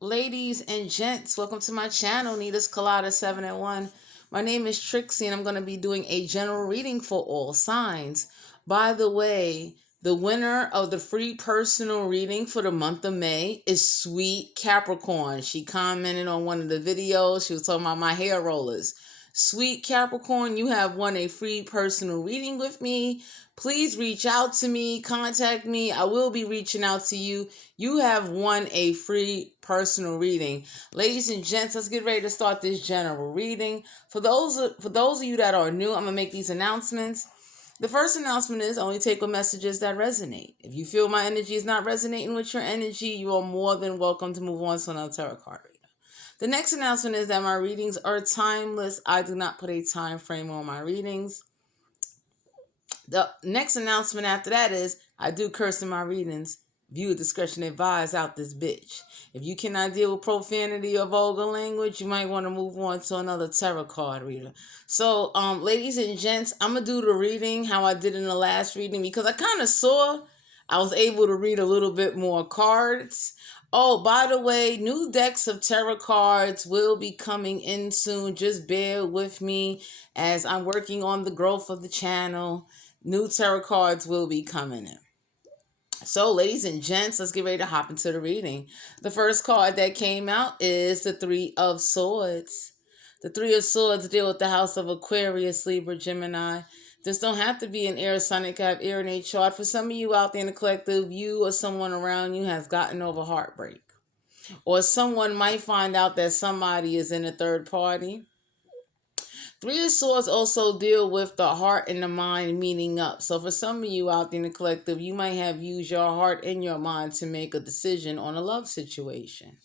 Ladies and gents, welcome to my channel, Nita's Colada 7 at 1. My name is Trixie and I'm going to be doing a general reading for all signs. By the way, the winner of the free personal reading for the month of May is Sweet Capricorn. She commented on one of the videos. She was talking about my hair rollers. Sweet Capricorn, you have won a free personal reading with me. Please reach out to me, contact me. I will be reaching out to you. You have won a free personal reading. Ladies and gents, let's get ready to start this general reading. For those of you that are new, I'm going to make these announcements. The first announcement is only take with messages that resonate. If you feel my energy is not resonating with your energy, you are more than welcome to move on to another tarot card reader. The next announcement is that my readings are timeless. I do not put a time frame on my readings. The next announcement after that is I do curse in my readings. Viewer discretion advised out this bitch. If you cannot deal with profanity or vulgar language, you might want to move on to another tarot card reader. So, ladies and gents, I'm going to do the reading how I did in the last reading because I kind of saw I was able to read a little bit more cards. Oh, by the way, new decks of tarot cards will be coming in soon. Just bear with me as I'm working on the growth of the channel. New tarot cards will be coming in. So, ladies and gents, let's get ready to hop into the reading. The first card that came out is the Three of Swords. The Three of Swords deal with the house of Aquarius, Libra, Gemini. This don't have to be an air sign. It can have air in a chart. For some of you out there in the collective, you or someone around you has gotten over heartbreak. Or someone might find out that somebody is in a third party. Three of Swords also deal with the heart and the mind meeting up. So for some of you out there in the collective, you might have used your heart and your mind to make a decision on a love situation.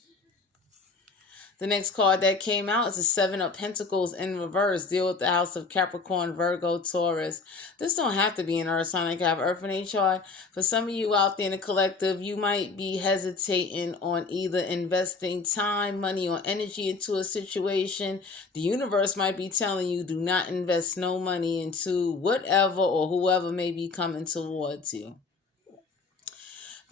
The next card that came out is the Seven of Pentacles in reverse. Deal with the house of Capricorn, Virgo, Taurus. This don't have to be an earth sign. I can have earth in a chart. For some of you out there in the collective, you might be hesitating on either investing time, money, or energy into a situation. The universe might be telling you do not invest no money into whatever or whoever may be coming towards you.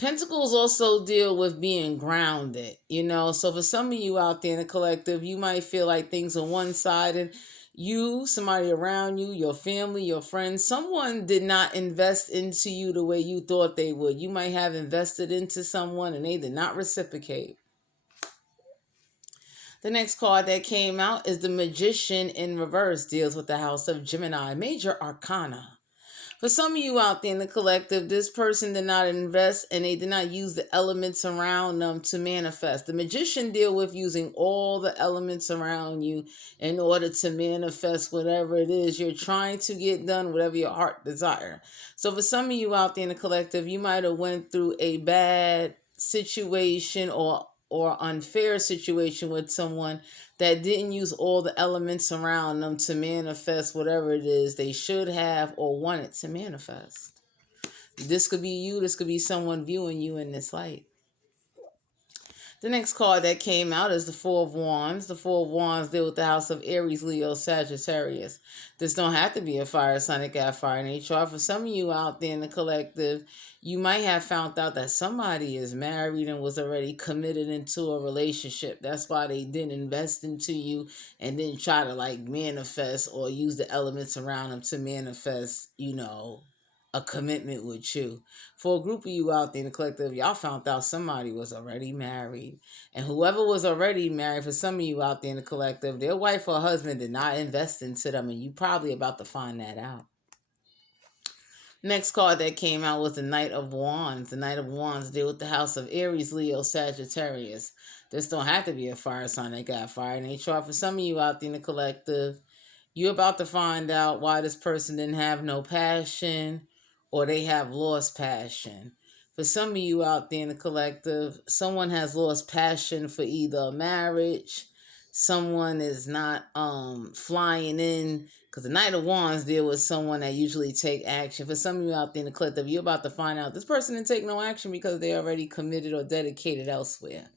Pentacles also deal with being grounded, so for some of you out there in the collective, you might feel like things are one-sided. You, somebody around you, your family, your friends, someone did not invest into you the way you thought they would. You might have invested into someone and they did not reciprocate. The next card that came out is the Magician in reverse. Deals with the house of Gemini, Major Arcana. For some of you out there in the collective, this person did not invest and they did not use the elements around them to manifest. The Magician deal with using all the elements around you in order to manifest whatever it is you're trying to get done, whatever your heart desire. So for some of you out there in the collective, you might have went through a bad situation or unfair situation with someone that didn't use all the elements around them to manifest whatever it is they should have or wanted to manifest. This could be you. This could be someone viewing you in this light. The next card that came out is the Four of Wands. The Four of Wands deal with the house of Aries, Leo, Sagittarius. This don't have to be a fire sign. It got fire in a chart. For some of you out there in the collective, you might have found out that somebody is married and was already committed into a relationship. That's why they didn't invest into you and didn't try to manifest or use the elements around them to manifest, a commitment with you. For a group of you out there in the collective, y'all found out somebody was already married. And whoever was already married, for some of you out there in the collective, their wife or husband did not invest into them, and you probably about to find that out. Next card that came out was the Knight of Wands. The Knight of Wands deal with the house of Aries, Leo, Sagittarius. This don't have to be a fire sign. They got fire in their chart. For some of you out there in the collective, you're about to find out why this person didn't have no passion or they have lost passion. For some of you out there in the collective, someone has lost passion for either a marriage, someone is not flying in, because the Knight of Wands deal with someone that usually take action. For some of you out there in the collective, you're about to find out this person didn't take no action because they already committed or dedicated elsewhere.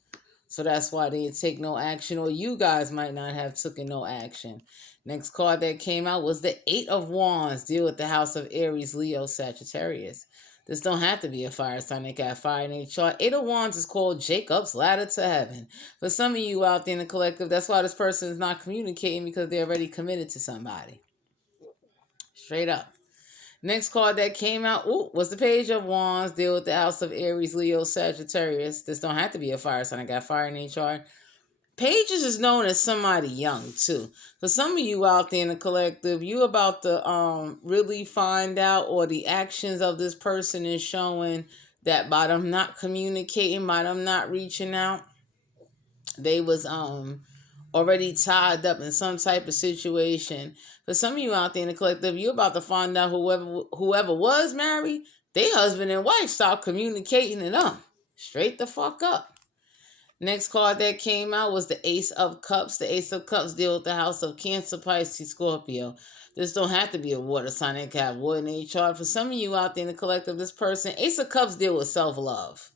So that's why they didn't take no action, or you guys might not have taken no action. Next card that came out was the Eight of Wands. Deal with the house of Aries, Leo, Sagittarius. This don't have to be a fire sign. They got fire in their chart. 8 of Wands is called Jacob's ladder to heaven. For some of you out there in the collective, that's why this person is not communicating, because they're already committed to somebody. Straight up. Next card that came out was the Page of Wands. Deal with the house of Aries, Leo, Sagittarius. This don't have to be a fire sign. I got fire in their chart. Pages is known as somebody young too. For some of you out there in the collective, you about to really find out, or the actions of this person is showing that by them not communicating, by them not reaching out, they was already tied up in some type of situation. For some of you out there in the collective, you about to find out whoever was married, they husband and wife stop communicating to them. Straight the fuck up. Next card that came out was the Ace of Cups. The Ace of Cups deal with the house of Cancer, Pisces, Scorpio. This don't have to be a water sign. They can have water in their chart. For some of you out there in the collective, this person, Ace of Cups deal with self-love.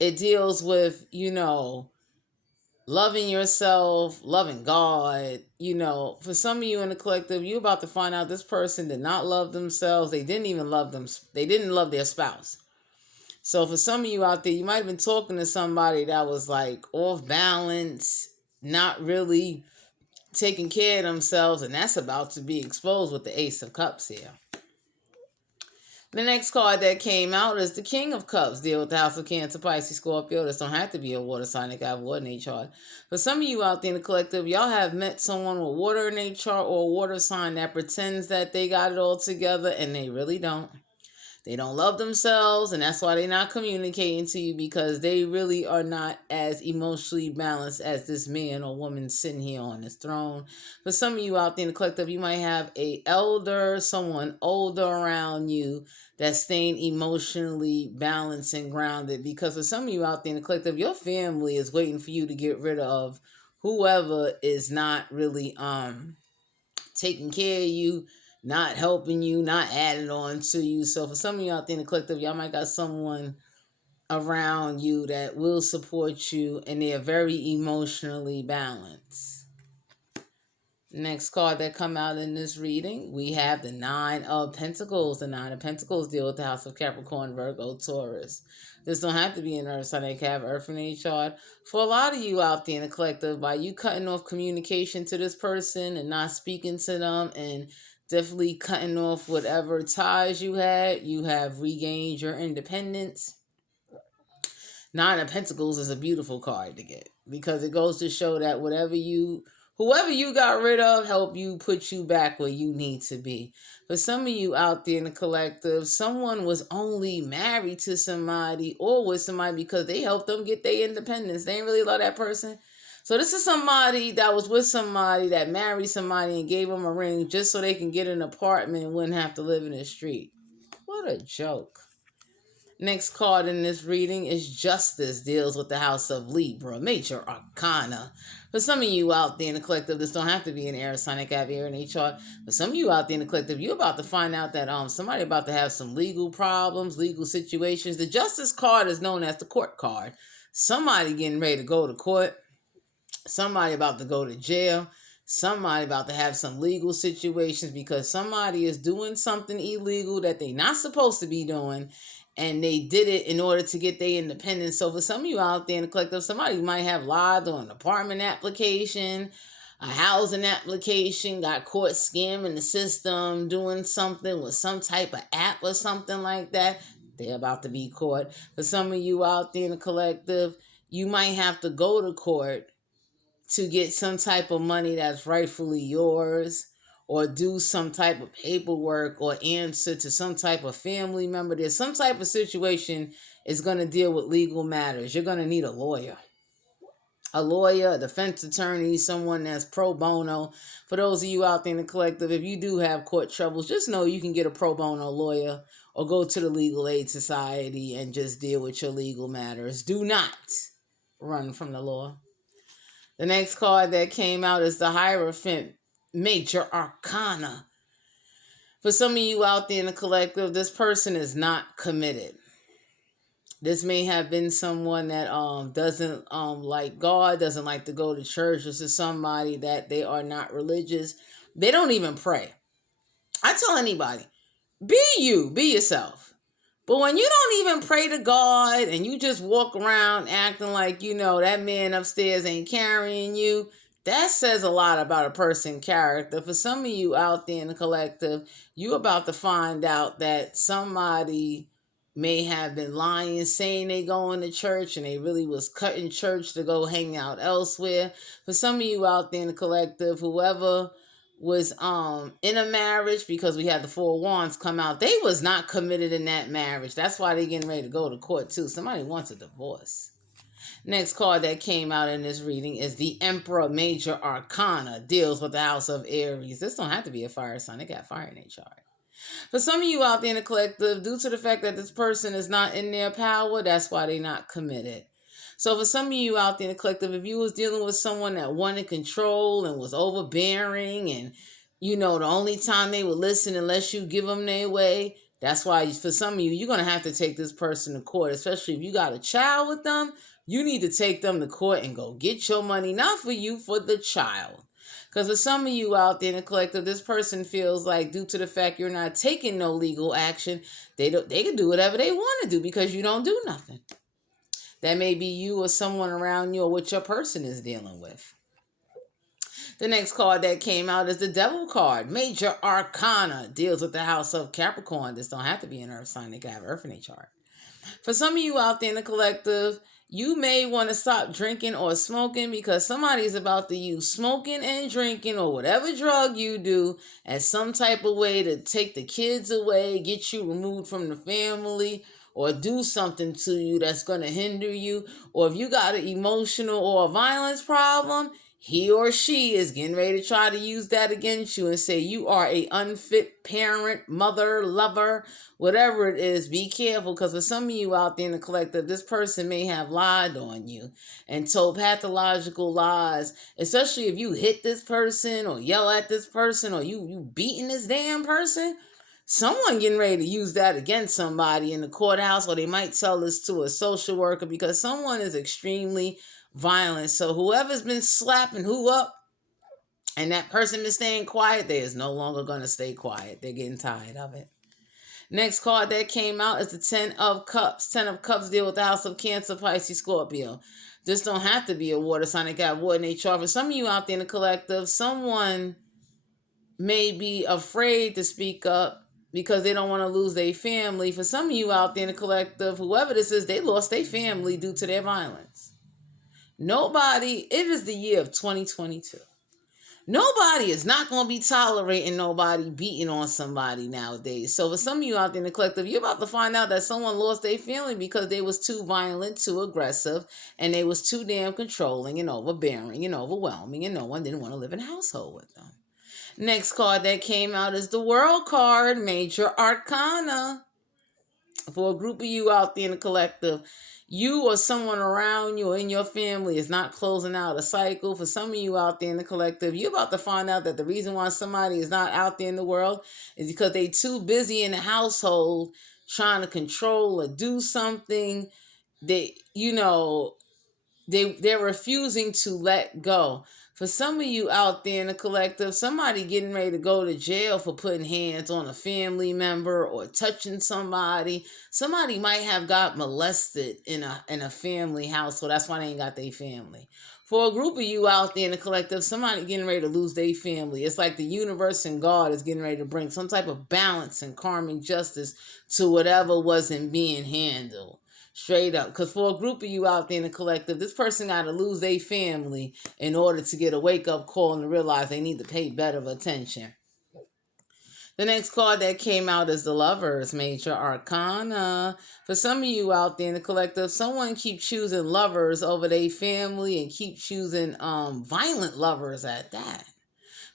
It deals with, loving yourself, loving God. For some of you in the collective, you about to find out this person did not love themselves. They didn't even love them. They didn't love their spouse. So for some of you out there, you might have been talking to somebody that was like off balance, not really taking care of themselves, and that's about to be exposed with the Ace of Cups here. The next card that came out is the King of Cups. Deal with the house of Cancer, Pisces, Scorpio. This don't have to be a water sign. They got water in their chart. For some of you out there in the collective, y'all have met someone with water in their chart, or a water sign that pretends that they got it all together, and they really don't. They don't love themselves, and that's why they're not communicating to you, because they really are not as emotionally balanced as this man or woman sitting here on this throne. For some of you out there in the collective, you might have someone older around you that's staying emotionally balanced and grounded, because for some of you out there in the collective, your family is waiting for you to get rid of whoever is not really taking care of you, not helping you, not adding on to you. So for some of you out there in the collective, y'all might got someone around you that will support you, and they are very emotionally balanced. Next card that come out in this reading, we have the Nine of Pentacles. The Nine of Pentacles deal with the house of Capricorn, Virgo, Taurus. This don't have to be an earth sign. They can have earth in their chart. For a lot of you out there in the collective, by you cutting off communication to this person and not speaking to them, and definitely cutting off whatever ties you have regained your independence. Nine of Pentacles is a beautiful card to get, because it goes to show that whoever you got rid of help you put you back where you need to be. For some of you out there in the collective, someone was only married to somebody or with somebody because they helped them get their independence. They didn't really love that person. So this is somebody that was with somebody that married somebody and gave them a ring just so they can get an apartment and wouldn't have to live in the street. What a joke. Next card in this reading is Justice. Deals with the house of Libra, Major Arcana. For some of you out there in the collective, this don't have to be an air sign. That have air in a chart. For some of you out there in the collective, you're about to find out that somebody about to have some legal problems, legal situations. The Justice card is known as the court card. Somebody getting ready to go to court. Somebody about to go to jail. Somebody about to have some legal situations because somebody is doing something illegal that they're not supposed to be doing, and they did it in order to get their independence. So for some of you out there in the collective, somebody might have lied on an apartment application, a housing application, got caught scamming the system, doing something with some type of app or something like that. They're about to be caught. For some of you out there in the collective, you might have to go to court to get some type of money that's rightfully yours, or do some type of paperwork, or answer to some type of family member. There's some type of situation is going to deal with legal matters. You're going to need a lawyer, a defense attorney, someone that's pro bono. For those of you out there in the collective, if you do have court troubles, just know you can get a pro bono lawyer or go to the Legal Aid Society and just deal with your legal matters. Do not run from the law. The next card that came out is the Hierophant, Major Arcana. For some of you out there in the collective, this person is not committed. This may have been someone that doesn't like God, doesn't like to go to church. This is somebody that they are not religious. They don't even pray. I tell anybody, be you, be yourself. But when you don't even pray to God and you just walk around acting like, that man upstairs ain't carrying you, that says a lot about a person's character. For some of you out there in the collective, you about to find out that somebody may have been lying, saying they going to church and they really was cutting church to go hang out elsewhere. For some of you out there in the collective, whoever was in a marriage, because we had the four wands come out, they was not committed in that marriage. That's why they getting ready to go to court too. Somebody wants a divorce. Next card that came out in this reading is the Emperor Major Arcana. Deals with the House of Aries. This don't have to be a fire sign. They got fire in their chart. For some of you out there in the collective, due to the fact that this person is not in their power, that's why they're not committed. So for some of you out there in the collective, if you was dealing with someone that wanted control and was overbearing and, the only time they would listen unless you give them their way, that's why for some of you, you're going to have to take this person to court, especially if you got a child with them. You need to take them to court and go get your money, not for you, for the child. Because for some of you out there in the collective, this person feels like due to the fact you're not taking no legal action, they can do whatever they want to do because you don't do nothing. That may be you or someone around you or what your person is dealing with. The next card that came out is the Devil card. Major Arcana. Deals with the House of Capricorn. This don't have to be an earth sign. They can have earth in their chart. For some of you out there in the collective, you may want to stop drinking or smoking because somebody's about to use smoking and drinking or whatever drug you do as some type of way to take the kids away, get you removed from the family, or do something to you that's going to hinder you. Or if you got an emotional or a violence problem, he or she is getting ready to try to use that against you and say you are a unfit parent, mother, lover, whatever it is. Be careful, because for some of you out there in the collective, this person may have lied on you and told pathological lies, especially if you hit this person or yell at this person or you beating this damn person. Someone getting ready to use that against somebody in the courthouse, or they might tell this to a social worker because someone is extremely violent. So whoever's been slapping who up and that person been staying quiet, they is no longer going to stay quiet. They're getting tired of it. Next card that came out is the 10 of Cups. 10 of Cups deal with the House of Cancer, Pisces, Scorpio. This don't have to be a water sign. They got water in their chart. For some of you out there in the collective, someone may be afraid to speak up because they don't want to lose their family. For some of you out there in the collective, whoever this is, they lost their family due to their violence. It is the year of 2022. Nobody is not going to be tolerating nobody beating on somebody nowadays. So for some of you out there in the collective, you're about to find out that someone lost their family because they was too violent, too aggressive, and they was too damn controlling and overbearing and overwhelming, and no one didn't want to live in a household with them. Next card that came out is the World card, Major Arcana. For a group of you out there in the collective, you or someone around you or in your family is not closing out a cycle. For some of you out there in the collective, you're about to find out that the reason why somebody is not out there in the world is because they too busy in the household trying to control or do something. They're refusing to let go. For some of you out there in the collective, somebody getting ready to go to jail for putting hands on a family member or touching somebody. Somebody might have got molested in a family house, so that's why they ain't got their family. For a group of you out there in the collective, somebody getting ready to lose their family. It's like the universe and God is getting ready to bring some type of balance and karmic justice to whatever wasn't being handled. Straight up. Because for a group of you out there in the collective, this person got to lose their family in order to get a wake-up call and to realize they need to pay better attention. The next card that came out is the Lovers, Major Arcana. For some of you out there in the collective, someone keeps choosing lovers over their family and keep choosing violent lovers at that.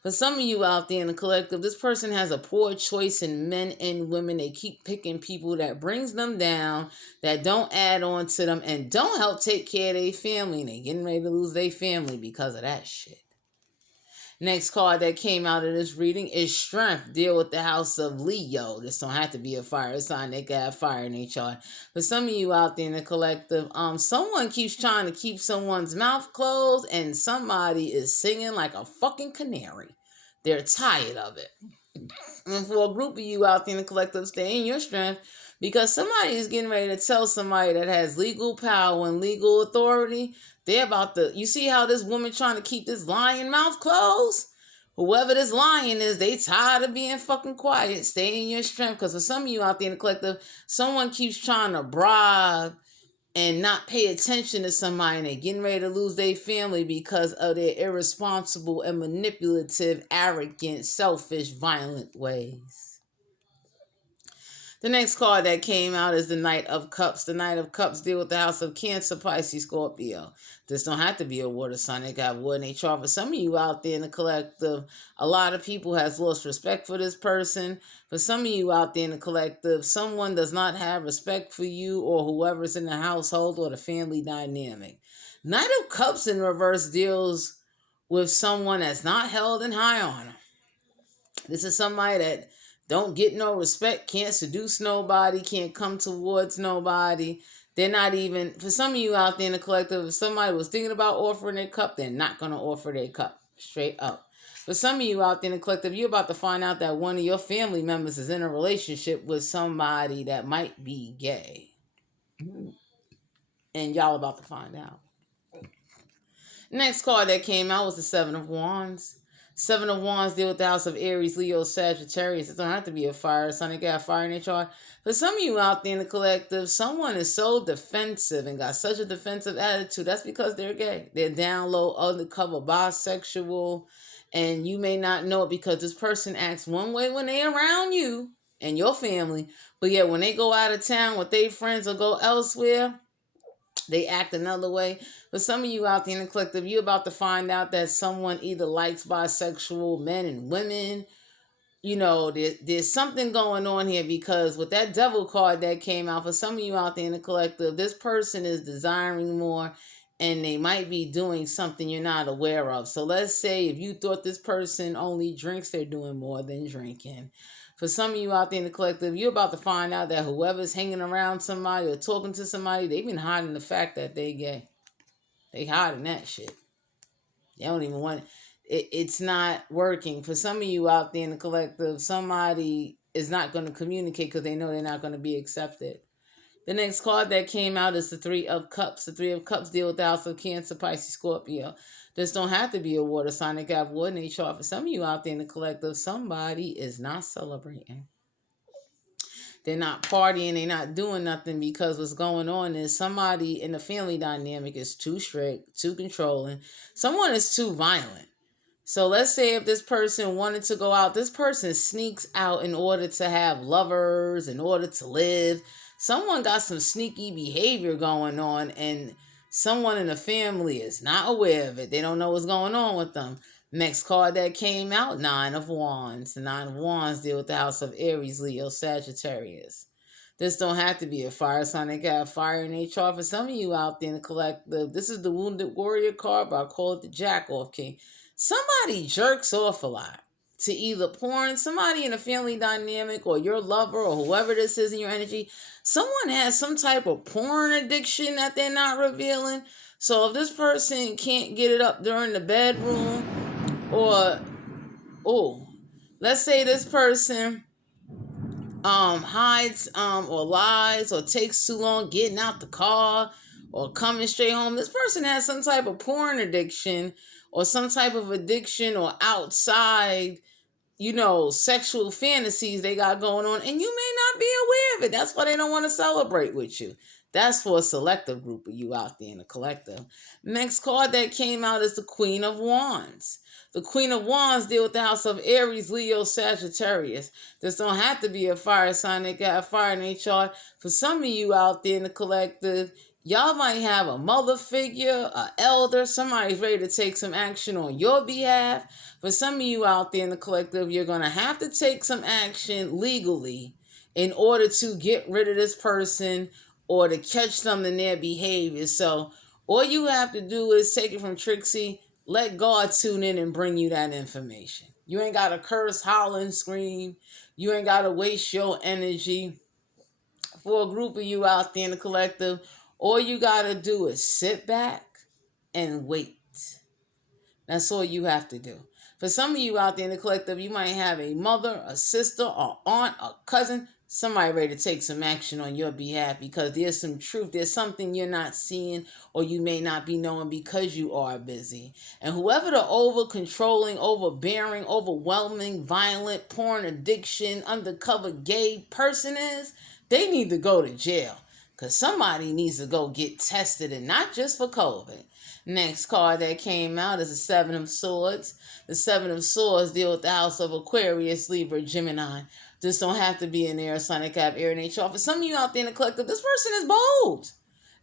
For some of you out there in the collective, this person has a poor choice in men and women. They keep picking people that brings them down, that don't add on to them, and don't help take care of their family. And they getting ready to lose their family because of that shit. Next card that came out of this reading is Strength. Deal with the House of Leo. This don't have to be a fire sign. They can have fire in their chart. For some of you out there in the collective, someone keeps trying to keep someone's mouth closed and somebody is singing like a fucking canary. They're tired of it. And for a group of you out there in the collective, stay in your strength Because somebody is getting ready to tell somebody that has legal power and legal authority, they're about to, you see how this woman trying to keep this lion mouth closed? Whoever this lion is, they tired of being fucking quiet. Stay in your strength. Because for some of you out there in the collective, someone keeps trying to bribe and not pay attention to somebody, and they're getting ready to lose their family because of their irresponsible and manipulative, arrogant, selfish, violent ways. The next card that came out is the Knight of Cups. The Knight of Cups deal with the house of Cancer, Pisces, Scorpio. This don't have to be a water sign. They got wood in their chart. For some of you out there in the collective, a lot of people has lost respect for this person. For some of you out there in the collective, someone does not have respect for you or whoever's in the household or the family dynamic. Knight of Cups in reverse deals with someone that's not held in high honor. This is somebody that don't get no respect, can't seduce nobody, can't come towards nobody. They're not even, for some of you out there in the collective, if somebody was thinking about offering their cup, they're not going to offer their cup. Straight up. For some of you out there in the collective, you're about to find out that one of your family members is in a relationship with somebody that might be gay. And y'all about to find out. Next card that came out was the Seven of Wands. Seven of Wands deal with the house of Aries, Leo, Sagittarius. It don't have to be a fire sign. They got fire in their chart. For some of you out there in the collective, someone is so defensive and got such a defensive attitude. That's because they're gay. They're down low, undercover, bisexual. And you may not know it because this person acts one way when they're around you and your family. But yet when they go out of town with their friends or go elsewhere, they act another way. But some of you out there in the collective, you're about to find out that someone either likes bisexual men and women. You know, there's something going on here, because with that devil card that came out, for some of you out there in the collective, this person is desiring more and they might be doing something you're not aware of. So let's say if you thought this person only drinks, they're doing more than drinking. For some of you out there in the collective, you're about to find out that whoever's hanging around somebody or talking to somebody, they've been hiding the fact that they gay. They hiding that shit. They don't even want it. It's not working. For some of you out there in the collective, somebody is not going to communicate because they know they're not going to be accepted. The next card that came out is the Three of Cups. The Three of Cups deal with the house of Cancer, Pisces, Scorpio. This don't have to be a water sign. They got wood in their chart. For some of you out there in the collective, somebody is not celebrating. They're not partying. They're not doing nothing because what's going on is somebody in the family dynamic is too strict, too controlling. Someone is too violent. So let's say if this person wanted to go out, this person sneaks out in order to have lovers, in order to live. Someone got some sneaky behavior going on, and someone in the family is not aware of it. They don't know what's going on with them. Next card that came out, Nine of Wands. The Nine of Wands deal with the house of Aries, Leo, Sagittarius. This don't have to be a fire sign. They got fire in their chart. For some of you out there in the collective, this is the Wounded Warrior card, but I call it the Jack-Off King. Somebody jerks off a lot to either porn, somebody in a family dynamic, or your lover, or whoever this is in your energy. Someone has some type of porn addiction that they're not revealing. So if this person can't get it up during the bedroom, or, let's say this person hides or lies or takes too long getting out the car or coming straight home. This person has some type of porn addiction or some type of addiction or outside, sexual fantasies they got going on, and you may not be aware of it. That's why they don't want to celebrate with you. That's for a selective group of you out there in the collective. Next card that came out is the Queen of Wands. The Queen of Wands deal with the house of Aries, Leo, Sagittarius. This don't have to be a fire sign. They got a fire in their chart. For some of you out there in the collective, y'all might have a mother figure, an elder, somebody's ready to take some action on your behalf. For some of you out there in the collective, you're going to have to take some action legally in order to get rid of this person or to catch them in their behavior. So all you have to do is take it from Trixie. Let God tune in and bring you that information. You ain't got to curse, holler, and scream. You ain't got to waste your energy. For a group of you out there in the collective, all you got to do is sit back and wait. That's all you have to do. For some of you out there in the collective, you might have a mother, a sister, or aunt, or cousin. Somebody ready to take some action on your behalf because there's some truth. There's something you're not seeing or you may not be knowing because you are busy. And whoever the over controlling, overbearing, overwhelming, violent, porn addiction, undercover gay person is, they need to go to jail. Because somebody needs to go get tested, and not just for COVID. Next card that came out is the Seven of Swords. The Seven of Swords deal with the house of Aquarius, Libra, Gemini. This don't have to be an air, Sonic Cap, air, and HR. For some of you out there in the collective, this person is bold.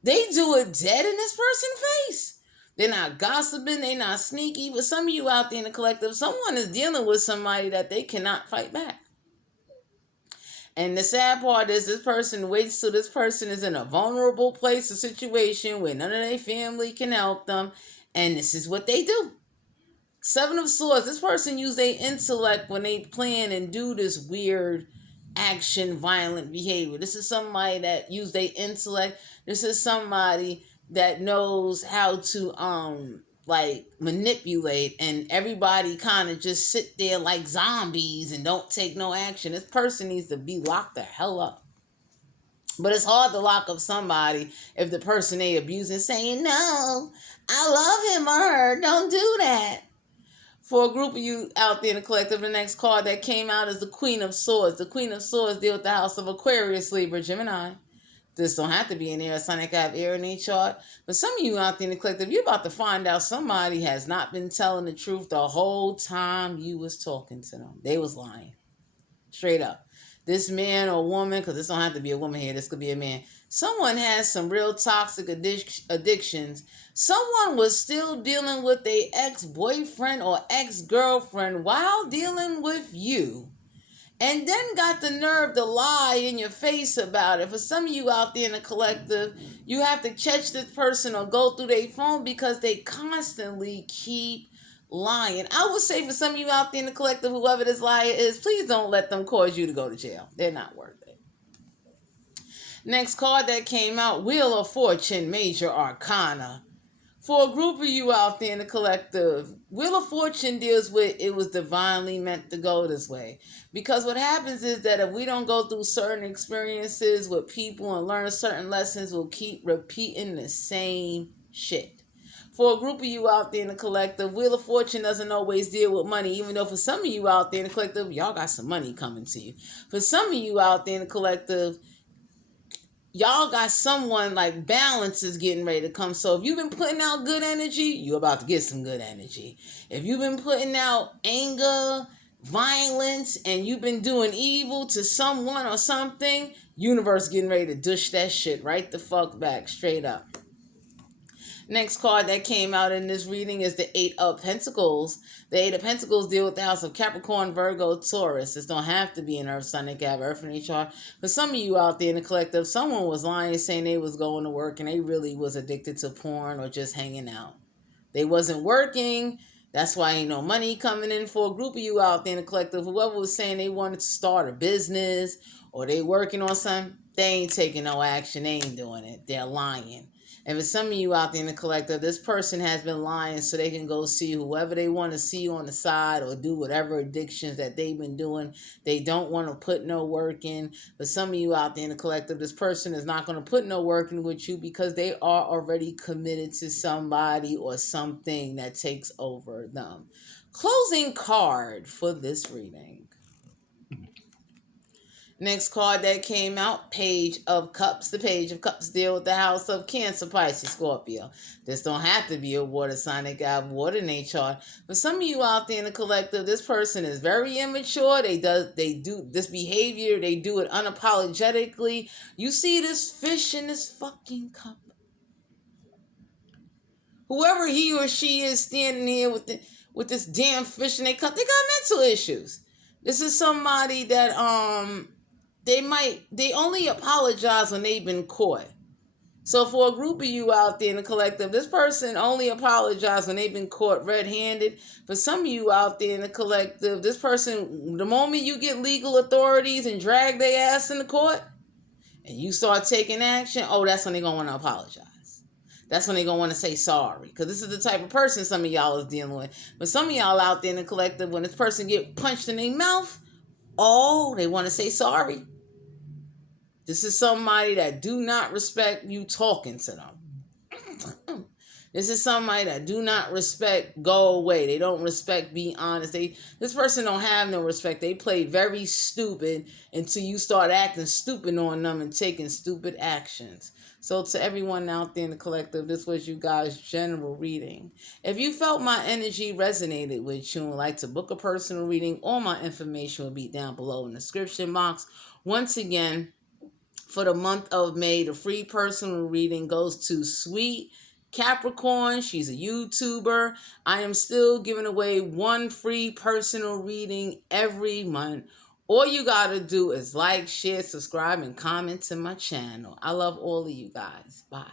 They do it dead in this person's face. They're not gossiping. They're not sneaky. But some of you out there in the collective, someone is dealing with somebody that they cannot fight back. And the sad part is this person waits till this person is in a vulnerable place or situation where none of their family can help them. And this is what they do. Seven of Swords, this person use their intellect when they plan and do this weird action, violent behavior. This is somebody that use their intellect. This is somebody that knows how to manipulate, and everybody kind of just sit there like zombies and don't take no action. This person needs to be locked the hell up. But it's hard to lock up somebody if the person they abusing saying, no, I love him or her, don't do that. For a group of you out there in the collective, the next card that came out is the Queen of Swords. The Queen of Swords deal with the house of Aquarius, Libra, Gemini. This don't have to be an air, Sonic have air in their chart. But some of you out there in the collective, you're about to find out somebody has not been telling the truth the whole time you was talking to them. They was lying. Straight up. This man or woman, because this don't have to be a woman here, this could be a man. Someone has some real toxic addictions. Someone was still dealing with their ex-boyfriend or ex-girlfriend while dealing with you. And then got the nerve to lie in your face about it. For some of you out there in the collective, you have to catch this person or go through their phone because they constantly keep lying. I would say for some of you out there in the collective, whoever this liar is, please don't let them cause you to go to jail. They're not worth it. Next card that came out, Wheel of Fortune, Major Arcana. For a group of you out there in the collective, Wheel of Fortune deals with it was divinely meant to go this way. Because what happens is that if we don't go through certain experiences with people and learn certain lessons, we'll keep repeating the same shit. For a group of you out there in the collective, Wheel of Fortune doesn't always deal with money, even though for some of you out there in the collective, y'all got some money coming to you. For some of you out there in the collective, y'all got someone like balance is getting ready to come. So if you've been putting out good energy, you're about to get some good energy. If you've been putting out anger, violence, and you've been doing evil to someone or something, universe getting ready to dish that shit right the fuck back, straight up. Next card that came out in this reading is the Eight of Pentacles. The Eight of Pentacles deal with the house of Capricorn, Virgo, Taurus. This don't have to be an Earth, Sun, and Gab, Earth in each chart. For some of you out there in the collective, someone was lying saying they was going to work and they really was addicted to porn or just hanging out. They wasn't working. That's why ain't no money coming in. For a group of you out there in the collective, whoever was saying they wanted to start a business or they working on something, they ain't taking no action. They ain't doing it. They're lying. And for some of you out there in the collective, this person has been lying so they can go see whoever they want to see on the side or do whatever addictions that they've been doing. They don't want to put no work in. But some of you out there in the collective, this person is not going to put no work in with you because they are already committed to somebody or something that takes over them. Closing card for this reading. Next card that came out, Page of Cups. The Page of Cups deal with the house of Cancer, Pisces, Scorpio. This don't have to be a water sign. They got water in their chart. For some of you out there in the collective, this person is very immature. They do this behavior. They do it unapologetically. You see this fish in this fucking cup. Whoever he or she is standing here with this damn fish in their cup, they got mental issues. This is somebody that they only apologize when they've been caught. So for a group of you out there in the collective, this person only apologizes when they've been caught red-handed. For some of you out there in the collective, this person, the moment you get legal authorities and drag their ass in the court and you start taking action, that's when they're going to want to apologize. That's when they're going to want to say sorry. Because this is the type of person some of y'all is dealing with. But some of y'all out there in the collective, when this person get punched in their mouth, they want to say sorry. This is somebody that do not respect you talking to them. This is somebody that do not respect go away. They don't respect be honest. This person don't have no respect. They play very stupid until you start acting stupid on them and taking stupid actions. So to everyone out there in the collective, this was you guys' general reading. If you felt my energy resonated with you and would like to book a personal reading, all my information will be down below in the description box. Once again, for the month of May, the free personal reading goes to Sweet Capricorn. She's a YouTuber. I am still giving away one free personal reading every month. All you got to do is like, share, subscribe, and comment to my channel. I love all of you guys. Bye.